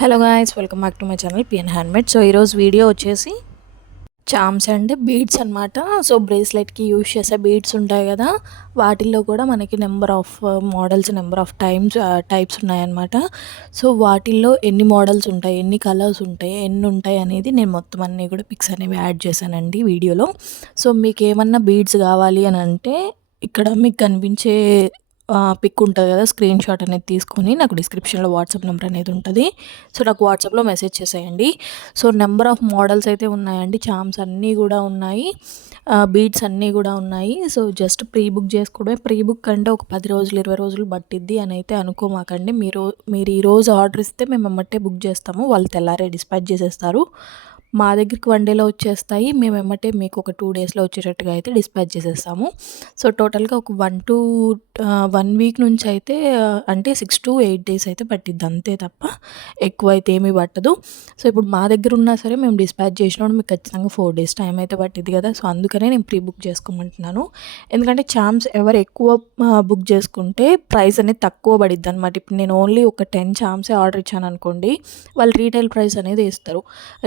Hello guys, welcome back to my channel PN handmade. So ఈరోజు video వచ్చేసి charms and beads అనమాట. So బ్రేస్లెట్కి use చేసే beads ఉంటాయి కదా, వాటిల్లో కూడా మనకి number of models, number of types ఉన్నాయన్నమాట. సో వాటిల్లో ఎన్ని మోడల్స్ ఉంటాయి, ఎన్ని కలర్స్ ఉంటాయి, ఎన్ని ఉంటాయి అనేది నేను మొత్తం అన్నీ కూడా పిక్స్ అనేవి యాడ్ చేశానండి వీడియోలో. సో మీకు ఏమన్నా బీడ్స్ కావాలి అని అంటే ఇక్కడ మీకు కనిపించే పిక్ ఉంటుంది కదా, స్క్రీన్ షాట్ అనేది తీసుకొని నాకు డిస్క్రిప్షన్లో వాట్సాప్ నెంబర్ అనేది ఉంటుంది. సో నాకు వాట్సాప్లో మెసేజ్ చేసేయండి. సో నెంబర్ ఆఫ్ మోడల్స్ అయితే ఉన్నాయండి, చామ్స్ అన్నీ కూడా ఉన్నాయి, బీడ్స్ అన్నీ కూడా ఉన్నాయి. సో జస్ట్ ప్రీ బుక్ చేసుకోవడమే. ప్రీ బుక్ అంటే ఒక 10 రోజులు 20 రోజులు పట్టిద్ది అని అయితే అనుకోమాకండి. మీరు ఈరోజు ఆర్డర్ ఇస్తే మేము ఎమ్మటే బుక్ చేస్తాము, వాళ్ళు తెల్లారే డిస్పాచ్ చేసేస్తారు. మా దగ్గరికి 1 డేలో వచ్చేస్తాయి, మేము ఎమ్మటే మీకు ఒక 2 డేస్లో వచ్చేటట్టుగా అయితే డిస్పాచ్ చేసేస్తాము. సో టోటల్గా ఒక 1 వీక్ నుంచి అయితే అంటే 6 to 8 డేస్ అయితే పట్టిద్ది, అంతే తప్ప ఎక్కువ అయితే ఏమీ పట్టదు. సో ఇప్పుడు మా దగ్గర ఉన్నా సరే మేము డిస్పాచ్ చేసినప్పుడు మీకు ఖచ్చితంగా 4 డేస్ టైం అయితే పట్టిద్ది కదా. సో అందుకనే నేను ప్రీ బుక్ చేసుకోమంటున్నాను. ఎందుకంటే చామ్స్ ఎవరు ఎక్కువ బుక్ చేసుకుంటే ప్రైస్ అనేది తక్కువ పడిద్ది అనమాట. ఇప్పుడు నేను ఓన్లీ ఒక 10 చామ్సే ఆర్డర్ ఇచ్చాను అనుకోండి, వాళ్ళు రీటైల్ ప్రైస్ అనేది ఇస్తారు.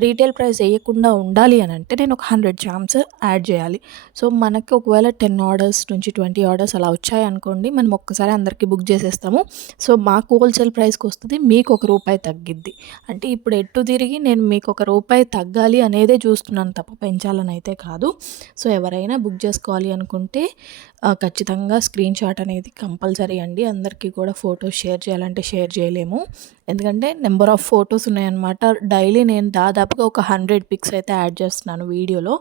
రీటైల్ ప్రైస్ వేయకుండా ఉండాలి అని అంటే నేను ఒక 100 చామ్స్ యాడ్ చేయాలి. సో మనకి ఒకవేళ 10 ఆర్డర్స్ నుంచి 20 ఆర్డర్స్ అలా వచ్చాయి అనుకోండి, మనం ఒక్కసారి అందరికీ బుక్ చేసేస్తాము. సో మాకు హోల్సేల్ ప్రైస్కి వస్తుంది, మీకు ₹1 తగ్గిద్ది. అంటే ఇప్పుడు ఎటు తిరిగి నేను మీకు ₹1 తగ్గాలి అనేదే చూస్తున్నాను తప్ప పెంచాలని అయితే కాదు. సో ఎవరైనా బుక్ చేసుకోవాలి అనుకుంటే ఖచ్చితంగా స్క్రీన్ షాట్ అనేది కంపల్సరీ అండి. అందరికీ కూడా ఫొటోస్ షేర్ చేయాలంటే షేర్ చేయలేము, ఎందుకంటే నెంబర్ ఆఫ్ ఫొటోస్ ఉన్నాయన్నమాట. డైలీ నేను దాదాపుగా ఒక 100 పిక్స్ అయితే యాడ్ చేస్తున్నాను వీడియోలో.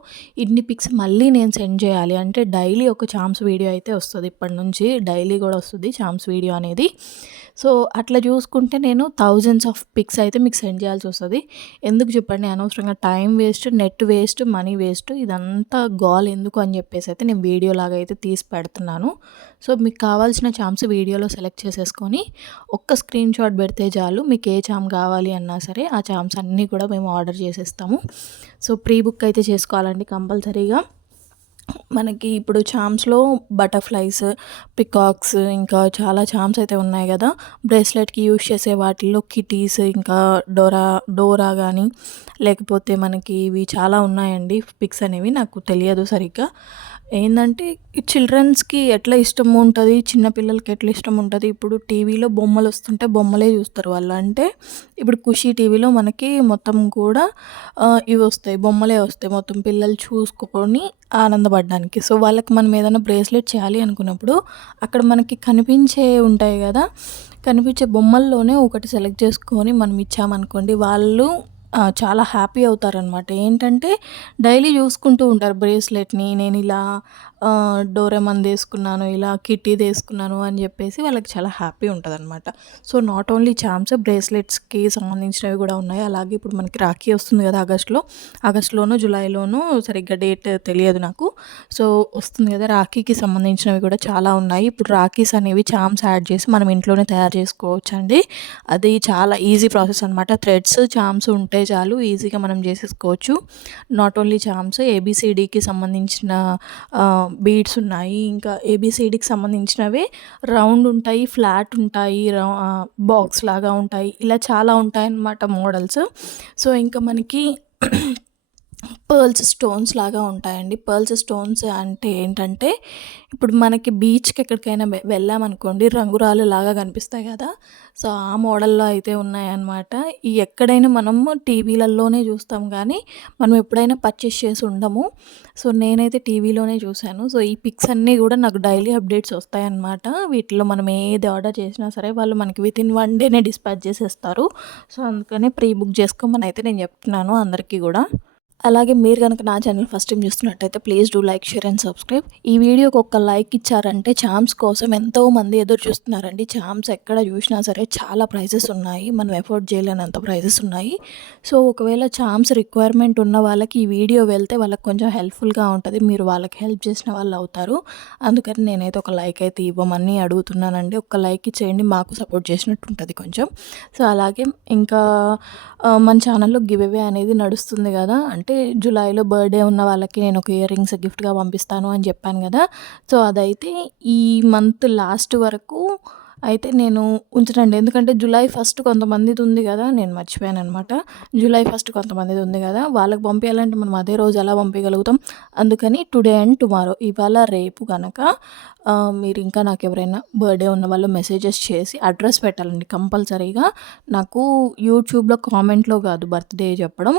ఇన్ని పిక్స్ మళ్ళీ నేను సెండ్ చేయాలి అంటే డైలీ ఒక చామ్స్ వీడియో అయితే వస్తుంది. ఇప్పటి నుంచి డైలీ కూడా వస్తుంది చామ్స్ వీడియో అనేది. సో అట్లా చూసుకుంటే నేను థౌజండ్స్ ఆఫ్ పిక్స్ అయితే మీకు సెండ్ చేయాల్సి వస్తుంది. ఎందుకు చెప్పండి, అనవసరంగా time waste, net waste, money waste, ఇదంతా గోల్ ఎందుకు అని చెప్పేసి అయితే నేను వీడియో లాగా అయితే తీసి పెడుతున్నాను. సో మీకు కావాల్సిన చామ్స్ వీడియోలో సెలెక్ట్ చేసేసుకొని ఒక్క స్క్రీన్ షాట్ పెడితే చాలు, మీకు ఏ చామ్ కావాలి అన్నా సరే ఆ చామ్స్ అన్నీ కూడా మేము ఆర్డర్ చేసేస్తాము. సో ప్రీ బుక్ అయితే చేసుకోవాలండి కంపల్సరీగా. మనకి ఇప్పుడు చామ్స్లో బటర్ఫ్లైస్, పికాక్స్, ఇంకా చాలా చామ్స్ అయితే ఉన్నాయి కదా. బ్రేస్లెట్కి యూజ్ చేసే వాటిల్లో కిటీస్, ఇంకా డోరా కానీ లేకపోతే మనకి ఇవి చాలా ఉన్నాయండి పిక్స్ అనేవి, నాకు తెలియదు సరిగ్గా. ఏంటంటే చిల్డ్రన్స్కి ఎట్లా ఇష్టం ఉంటుంది, చిన్నపిల్లలకి ఎట్లా ఇష్టం ఉంటుంది, ఇప్పుడు టీవీలో బొమ్మలు వస్తుంటే బొమ్మలే చూస్తారు వాళ్ళు. అంటే ఇప్పుడు ఖుషి టీవీలో మనకి మొత్తం కూడా ఇవి వస్తాయి, బొమ్మలే వస్తాయి మొత్తం పిల్లలు చూసుకొని ఆనందపడడానికి. సో వాళ్ళకి మనం ఏదైనా బ్రేస్లెట్ చేయాలి అనుకున్నప్పుడు అక్కడ మనకి కనిపించే ఉంటాయి కదా, కనిపించే బొమ్మల్లోనే ఒకటి సెలెక్ట్ చేసుకొని మనం ఇచ్చామనుకోండి, వాళ్ళు చాలా హ్యాపీ అవుతారనమాట. ఏంటంటే డైలీ చూసుకుంటూ ఉంటారు బ్రేస్లెట్ని, నేను ఇలా డోరేమాన్ తీసుకున్నాను, ఇలా కిట్టీ తీసుకున్నాను అని చెప్పేసి వాళ్ళకి చాలా హ్యాపీ ఉంటుందన్నమాట. సో నాట్ ఓన్లీ చామ్స్, బ్రేస్లెట్స్కి సంబంధించినవి కూడా ఉన్నాయి. అలాగే ఇప్పుడు మనకి రాఖీ వస్తుంది కదా ఆగస్టులోనో జూలైలోనో, సరిగ్గా డేట్ తెలియదు నాకు. సో వస్తుంది కదా, రాఖీకి సంబంధించినవి కూడా చాలా ఉన్నాయి. ఇప్పుడు రాఖీస్ అనేవి చామ్స్ యాడ్ చేసి మనం ఇంట్లోనే తయారు చేసుకోవచ్చు అండి. అది చాలా ఈజీ ప్రాసెస్ అనమాట. థ్రెడ్స్, చామ్స్ ఉంటే చాలు, ఈజీగా మనం చేసేసుకోవచ్చు. నాట్ ఓన్లీ చామ్స్, ఏబిసిడికి సంబంధించిన బీడ్స్ ఉన్నాయి. ఇంకా ఏబిసిడికి సంబంధించినవే రౌండ్ ఉంటాయి, ఫ్లాట్ ఉంటాయి, బాక్స్ లాగా ఉంటాయి, ఇలా చాలా ఉంటాయి అన్నమాట మోడల్స్. సో ఇంకా మనకి పర్ల్స్ స్టోన్స్ లాగా ఉంటాయండి. పర్ల్స్ స్టోన్స్ అంటే ఏంటంటే ఇప్పుడు మనకి బీచ్కి ఎక్కడికైనా వెళ్ళామనుకోండి, రంగురాలు లాగా కనిపిస్తాయి కదా. సో ఆ మోడల్లో అయితే ఉన్నాయన్నమాట. ఈ ఎక్కడైనా మనము టీవీలలోనే చూస్తాం కానీ మనం ఎప్పుడైనా పర్చేస్ చేసి ఉండము. సో నేనైతే టీవీలోనే చూశాను. సో ఈ పిక్స్ అన్నీ కూడా నాకు డైలీ అప్డేట్స్ వస్తాయన్నమాట. వీటిలో మనం ఏది ఆర్డర్ చేసినా సరే వాళ్ళు మనకి వితిన్ 1 డేనే డిస్పాచ్ చేసేస్తారు. సో అందుకనే ప్రీ బుక్ చేసుకోమని అయితే నేను చెప్తున్నాను అందరికీ కూడా. అలాగే మీరు కనుక నా ఛానల్ ఫస్ట్ టైం చూస్తున్నట్టయితే please do like, share and subscribe. ఈ వీడియోకి ఒక లైక్ ఇచ్చారంటే చామ్స్ కోసం ఎంతోమంది ఎదురు చూస్తున్నారండి. చామ్స్ ఎక్కడ చూసినా సరే చాలా ప్రైజెస్ ఉన్నాయి, మనం ఎఫోర్డ్ చేయలేనంత ప్రైజెస్ ఉన్నాయి. సో ఒకవేళ చామ్స్ రిక్వైర్మెంట్ ఉన్న వాళ్ళకి ఈ వీడియో వెళ్తే వాళ్ళకి కొంచెం హెల్ప్ఫుల్గా ఉంటుంది, మీరు వాళ్ళకి హెల్ప్ చేసిన వాళ్ళు అవుతారు. అందుకని నేనైతే ఒక లైక్ అయితే ఇవ్వమని అడుగుతున్నానండి. ఒక లైక్ ఇచ్చేయండి, మాకు సపోర్ట్ చేసినట్టు ఉంటుంది కొంచెం. సో అలాగే ఇంకా మన ఛానల్లో గివ్ అవే అనేది నడుస్తుంది కదా, అంటే జూలైలో బర్త్డే ఉన్న వాళ్ళకి నేను ఒక ఇయర్ రింగ్స్ గిఫ్ట్గా పంపిస్తాను అని చెప్పాను కదా. సో అదైతే ఈ మంత్ లాస్ట్ వరకు అయితే నేను ఉంచనండి. ఎందుకంటే జూలై 1 కొంతమందిది ఉంది గదా! నేను మర్చిపోయాననమాట. జూలై 1 కొంతమందిది ఉంది గదా! వాళ్ళకి పంపియాలంటే మనం అదే రోజు ఎలా పంపియగలుగుతాం? అందుకని టుడే అండ్ టుమారో ఇవాళ, రేపు గనక మీరింకా నాకెవరైనా బర్త్‌డే ఉన్న వాళ్ళు మెసేజెస్ చేసి అడ్రస్ పెట్టాలండి కంపల్సరీగా. నాకు యూట్యూబ్‌లో కామెంట్‌లో గాదు బర్త్‌డే చెప్పడం.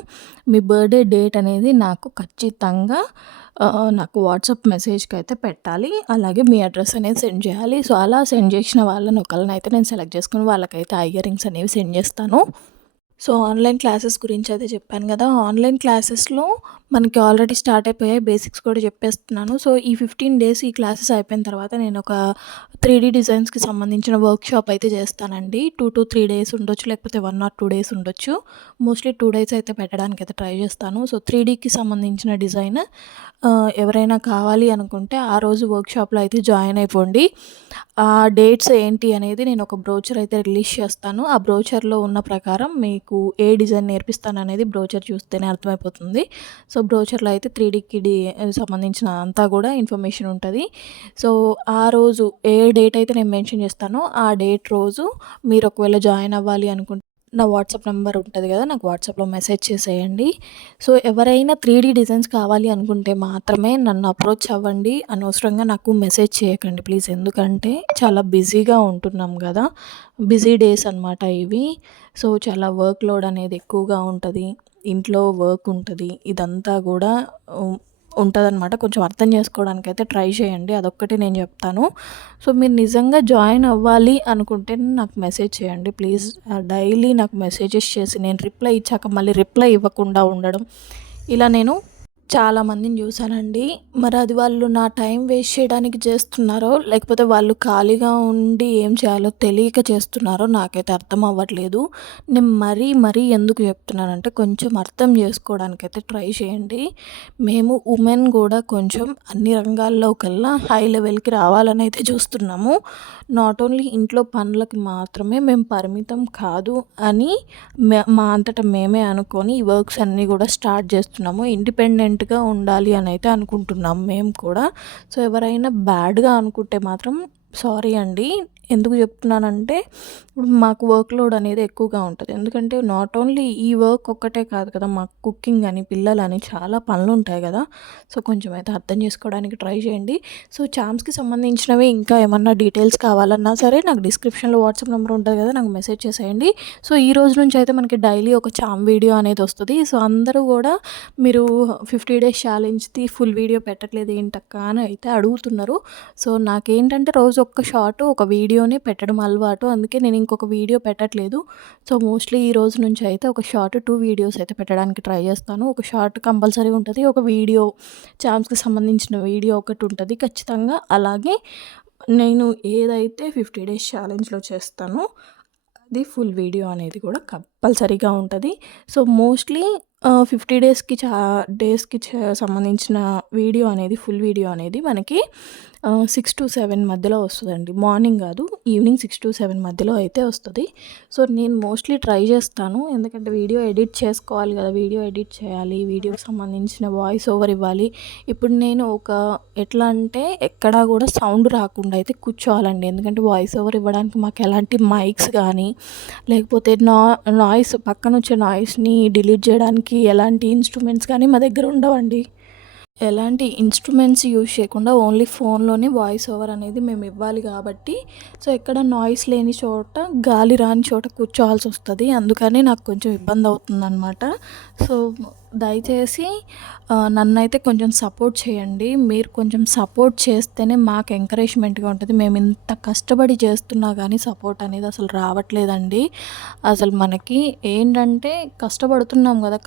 మీ బర్త్‌డే డేట్ అనేది నాకు ఖచ్చితంగా నాకు వాట్సాప్ మెసేజ్‌కైతే పెట్టాలి. అలాగే మీ అడ్రస్ అనేది సెండ్ చేయాలి. సో, అలా సెండ్ చేసిన వాళ్ళని ఒకళ్ళనైతే నేను సెలెక్ట్ చేసుకొని వాళ్ళకైతే ఆ ఇయర్ రింగ్స్ అనేవి సెండ్ చేస్తాను. సో, ఆన్‌లైన్ క్లాసెస్ గురించయితే చెప్పాను గదా! ఆన్‌లైన్ క్లాసెస్‌లో మనకి ఆల్రెడీ స్టార్ట్ అయిపోయాయి. బేసిక్స్ కూడా చెప్పేస్తున్నాను. సో, ఈ 15 డేస్ ఈ క్లాసెస్ అయిపోయిన తర్వాత నేనొక 3D డిజైన్స్‌కి సంబంధించిన వర్క్‌షాప్ అయితే చేస్తానండి. 2-3 డేస్ ఉండొచ్చు. లేకపోతే 1 ఆర్ 2 డేస్ ఉండొచ్చు. మోస్ట్‌లీ 2 డేస్ అయితే పెట్టడానికైతే ట్రై చేస్తాను. సో, 3Dకి సంబంధించిన డిజైన్ ఎవరైనా కావాలి అనుకుంటే ఆ రోజు వర్క్‌షాప్‌లో అయితే జాయిన్ అయిపోండి. ఆ డేట్స్ ఏంటి అనేది నేను ఒక బ్రోచర్ అయితే రిలీజ్ చేస్తాను. ఆ బ్రోచర్‌లో ఉన్న ప్రకారం మీకు ఏ డిజైన్ నేర్పిస్తాననేది బ్రోచర్ చూస్తేనే అర్థమైపోతుంది. సో, బ్రోచర్‌లో అయితే 3Dకి సంబంధించిన అంతా గూడా ఇన్ఫర్మేషన్ ఉంటది. సో, ఆ రోజు ఏ డేట్ అయితే నేను మెన్షన్ చేస్తానో ఆ డేట్ రోజు మీరు ఒకవేళ జాయిన్ అవ్వాలి అనుకుంటే నా వాట్సాప్ నంబర్ ఉంటది గదా! నాకు వాట్సాప్‌లో మెసేజ్ చేసేయండి. సో, ఎవరైనా 3D డిజైన్స్ కావాలి అనుకుంటే మాత్రమే నన్ను అప్రోచ్ అవ్వండి. అనవసరంగా నాకు మెసేజ్ చేయకండి ప్లీజ్. ఎందుకంటే చాలా బిజీగా ఉంటున్నాం గదా! బిజీ డేస్ అనమాట ఇవి. సో, చాలా వర్క్ లోడ్ అనేది ఎక్కువగా ఉంటది. ఇంట్లో వర్క్ ఉంటది. ఇదంతా గూడా హ్మ్, ఉంటదనమాట. కొంచెం అర్థం చేసుకోవడానికైతే ట్రై చేయండి. అదొక్కటి నేను చెప్తాను. సో, మీరు నిజంగా జాయిన్ అవ్వాలి అనుకుంటే నాకు మెసేజ్ చేయండి ప్లీజ్. డైలీ నాకు మెసేజెస్ చేసి నేను రిప్లై ఇచ్చాక మళ్ళీ రిప్లై ఇవ్వకుండా ఉండడం, ఇలా నేను చాలా మందిని చూసానండి. మరి అది వాళ్ళు నా టైం వేస్ట్ చేయడానికి చేస్తున్నారో, లేకపోతే వాళ్ళు ఖాళీగా ఉండి ఏం చేయాలో తెలియక చేస్తున్నారో నాకైతే అర్థం అవ్వట్లేదు. నేను మరీ ఎందుకు చెప్తున్నానంటే కొంచెం అర్థం చేసుకోవడానికైతే ట్రై చేయండి. మేము ఉమెన్ కూడా కొంచెం అన్ని రంగాల్లో కల్లా హై లెవెల్‌కి రావాలని అయితే చూస్తున్నాము. నాట్ ఓన్లీ ఇంట్లో పనులకి మాత్రమే మేము పరిమితం కాదు అని మా అంతట మేమే అనుకొని ఈ వర్క్స్ అన్నీ కూడా స్టార్ట్ చేస్తున్నాము. ఇండిపెండెంట్‌గా ఉండాలి అని అయితే అనుకుంటున్నాం మేము కూడా. సో, ఎవరైనా బ్యాడ్‌గా అనుకుంటే మాత్రం సారీ అండి. ఎందుకు చెప్తున్నానంటే ఇప్పుడు మాకు వర్క్ లోడ్ అనేది ఎక్కువగా ఉంటది. ఎందుకంటే నాట్ ఓన్లీ ఈ వర్క్ ఒక్కటే కాదు కదా! మాకు కుకింగ్ అని, పిల్లలని చాలా పనులుంటాయి గదా! సో, కొంచెం అయితే అర్థం చేసుకోవడానికి ట్రై చేయండి. సో, చామ్స్‌కి సంబంధించినవి ఇంకా ఏమన్నా డీటెయిల్స్ కావాలన్నా సరే నాకు డిస్క్రిప్షన్‌లో వాట్సాప్ నెంబర్ ఉంటది కదా! నాకు మెసేజ్ చేసేయండి. సో, ఈ రోజు నుంచి అయితే మనకి డైలీ ఒక చామ్ వీడియో అనేది వస్తది. సో, అందరూ గూడా మీరు 50 డేస్ ఛాలెంజ్‌ది ఫుల్ వీడియో పెట్టట్లేదు ఏంటక్క అని అయితే అడుగుతున్నారు. సో, నాకేంటంటే రోజు ఒక్క షార్ట్ ఒక వీడియోని పెట్టడం అలవాటు. అందుకే నేను ఇంకొక వీడియో పెట్టట్లేదు. సో, మోస్ట్‌లీ ఈ రోజు నుంచి అయితే ఒక షార్ట్ 2 వీడియోస్ అయితే పెట్టడానికి ట్రై చేస్తాను. ఒక షార్ట్ కంపల్సరీ ఉంటది. ఒక వీడియో చామ్స్‌కి సంబంధించిన వీడియో ఒకటి ఉంటది ఖచ్చితంగా. అలాగే నేను ఏదైతే 50 డేస్ ఛాలెంజ్‌లో చేస్తానో అది ఫుల్ వీడియో అనేది కూడా కంపల్సరీగా ఉంటది. సో, మోస్ట్‌లీ 50 డేస్‌కి సంబంధించిన వీడియో అనేది ఫుల్ వీడియో అనేది మనకి 6-7 మధ్యలో వస్తదండి. మార్నింగ్ గాదు. ఈవినింగ్ 6-7 మధ్యలో అయితే వస్తది. సో, నేను మోస్ట్‌లీ ట్రై చేస్తాను. ఎందుకంటే వీడియో ఎడిట్ చేసుకోవాలి గదా! వీడియో ఎడిట్ చేయాలి. వీడియోకి సంబంధించిన వాయిస్ ఓవర్ ఇవ్వాలి. ఇప్పుడు నేను ఎట్లా అంటే ఎక్కడా గూడా సౌండ్ రాకుండా అయితే కూర్చోవాలండి. ఎందుకంటే వాయిస్ ఓవర్ ఇవ్వడానికి మాకు ఎలాంటి మైక్స్ గానీ, లేకపోతే నాయిస్ పక్కనొచ్చే నాయిస్‌ని డిలీట్ జేయడానికి ఎలాంటి ఇన్‌స్ట్రుమెంట్స్ కానీ మా దగ్గర ఉండవండి. ఎలాంటి ఇన్‌స్ట్రుమెంట్స్ యూజ్ చేయకుండా ఓన్లీ ఫోన్‌లోనే వాయిస్ ఓవర్ అనేది మేము ఇవ్వాలి కాబట్టి, సో, ఎక్కడ నాయిస్ లేని చోట, గాలి రాని చోట కూర్చోవాల్సొస్తది. అందుకని నాకు కొంచెం ఇబ్బందవుతుందనమాట. సో, దయచేసి నన్నైతే కొంచెం సపోర్ట్ చేయండి. మీరు కొంచెం సపోర్ట్ చేస్తేనే మాకు ఎంకరేజ్‌మెంట్‌గా ఉంటది. మేమింత కష్టపడి చేస్తున్నా గానీ సపోర్ట్ అనేది అసలు రావట్లేదండి. అసలు మనకి ఏంటంటే కష్టపడుతున్నాం గదా!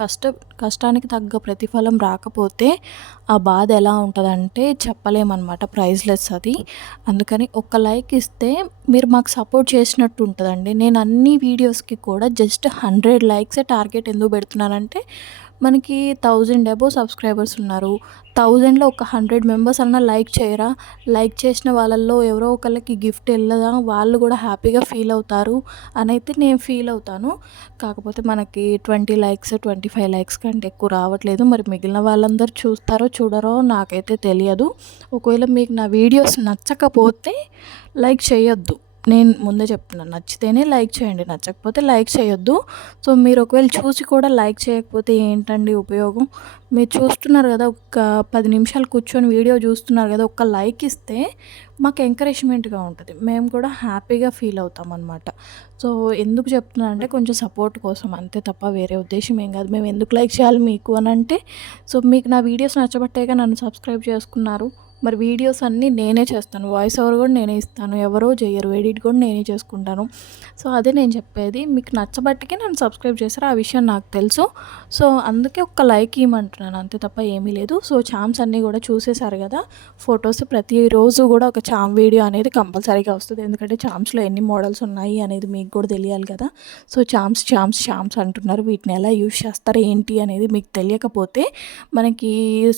కష్టానికి తగ్గ ప్రతిఫలం రాకపోతే ఆ బాధ ఎలా ఉంటదంటే చెప్పలేమనమాట. ప్రైజ్‌లెస్ అది. అందుకని ఒక లైక్ ఇస్తే మీరు మాకు సపోర్ట్ చేసినట్టు ఉంటదండి. నేను అన్ని వీడియోస్‌కి కూడా జస్ట్ 100 లైక్సే టార్గెట్ ఎందుకు పెడుతున్నానంటే మనకి 1000 అబోవ్ సబ్స్క్రైబర్స్ ఉన్నారు. 1000లో ఒక 100 మెంబర్స్ అన్నా లైక్ చేయరా? లైక్ చేసిన వాళ్ళల్లో ఎవరో ఒకళ్ళకి గిఫ్ట్ ఎళ్ళదా? వాళ్ళు గూడా హ్యాపీగా ఫీల్ అవుతారు అనైతే నేను ఫీల్ అవుతాను. కాకపోతే మనకి 20 లైక్స్, 25 లైక్స్ కంటే ఎక్కువ రావట్లేదు. మరి మిగిలిన వాళ్ళందరూ చూస్తారో చూడరో నాకైతే తెలియదు. ఒకవేళ మీకు నా వీడియోస్ నచ్చకపోతే లైక్ చేయొద్దు. నేను ముందే చెప్తున్నాను, నచ్చితేనే లైక్ చేయండి, నచ్చకపోతే లైక్ చేయొద్దు. సో మీరు ఒకవేళ చూసి కూడా లైక్ చేయకపోతే ఏంటండి ఉపయోగం? మీరు చూస్తున్నారు కదా, ఒక 10 నిమిషాలు కూర్చొని వీడియో చూస్తున్నారు కదా, ఒక్క లైక్ ఇస్తే మాకు ఎంకరేజ్మెంట్గా ఉంటుంది, మేము కూడా హ్యాపీగా ఫీల్ అవుతాం అనమాట. సో ఎందుకు చెప్తున్నా అంటే కొంచెం సపోర్ట్ కోసం, అంతే తప్ప వేరే ఉద్దేశం ఏం కాదు. మేము ఎందుకు లైక్ చేయాలి మీకు అని అంటే, సో మీకు నా వీడియోస్ నచ్చబట్టేగా నన్ను సబ్స్క్రైబ్ చేసుకున్నారు. మరి వీడియోస్ అన్నీ నేనే చేస్తాను, వాయిస్ ఓవర్ కూడా నేనే ఇస్తాను, ఎవరో చేయరు, ఎడిట్ కూడా నేనే చేసుకుంటాను. సో అదే నేను చెప్పేది, మీకు నచ్చబట్టికే నన్ను సబ్స్క్రైబ్ చేశారు, ఆ విషయం నాకు తెలుసు. సో అందుకే ఒక్క లైక్ ఇవ్వమంటున్నాను, అంతే తప్ప ఏమీ లేదు. సో చామ్స్ అన్నీ కూడా చూసేశారు కదా, ఫొటోస్ ప్రతిరోజు కూడా ఒక చామ్ వీడియో అనేది కంపల్సరీగా వస్తుంది, ఎందుకంటే చామ్స్లో ఎన్ని మోడల్స్ ఉన్నాయి అనేది మీకు కూడా తెలియాలి కదా. సో చామ్స్ చామ్స్ చామ్స్ అంటున్నారు, వీటిని ఎలా యూజ్ చేస్తారు ఏంటి అనేది మీకు తెలియకపోతే మనకి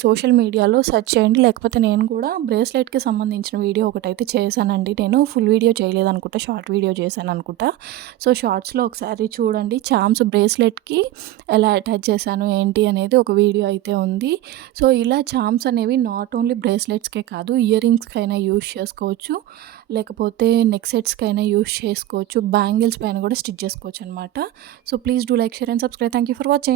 సోషల్ మీడియాలో సెర్చ్ చేయండి, లేకపోతే నేను కూడా బ్రేస్లెట్కి సంబంధించిన వీడియో ఒకటైతే చేశానండి. నేను ఫుల్ వీడియో చేయలేదు అనుకుంటా, షార్ట్ వీడియో చేశాను అనుకుంటా. సో షార్ట్స్లో ఒకసారి చూడండి, చామ్స్ బ్రేస్లెట్కి ఎలా అటాచ్ చేశాను ఏంటి అనేది ఒక వీడియో అయితే ఉంది. సో ఇలా చామ్స్ అనేవి నాట్ ఓన్లీ బ్రేస్లెట్స్కే కాదు, ఇయర్ రింగ్స్కైనా యూజ్ చేసుకోవచ్చు, లేకపోతే నెక్ సెట్స్కైనా యూజ్ చేసుకోవచ్చు, బ్యాంగిల్స్ పైన కూడా స్టిచ్ చేసుకోవచ్చు అనమాట. So please do like, share and subscribe. Thank you for watching.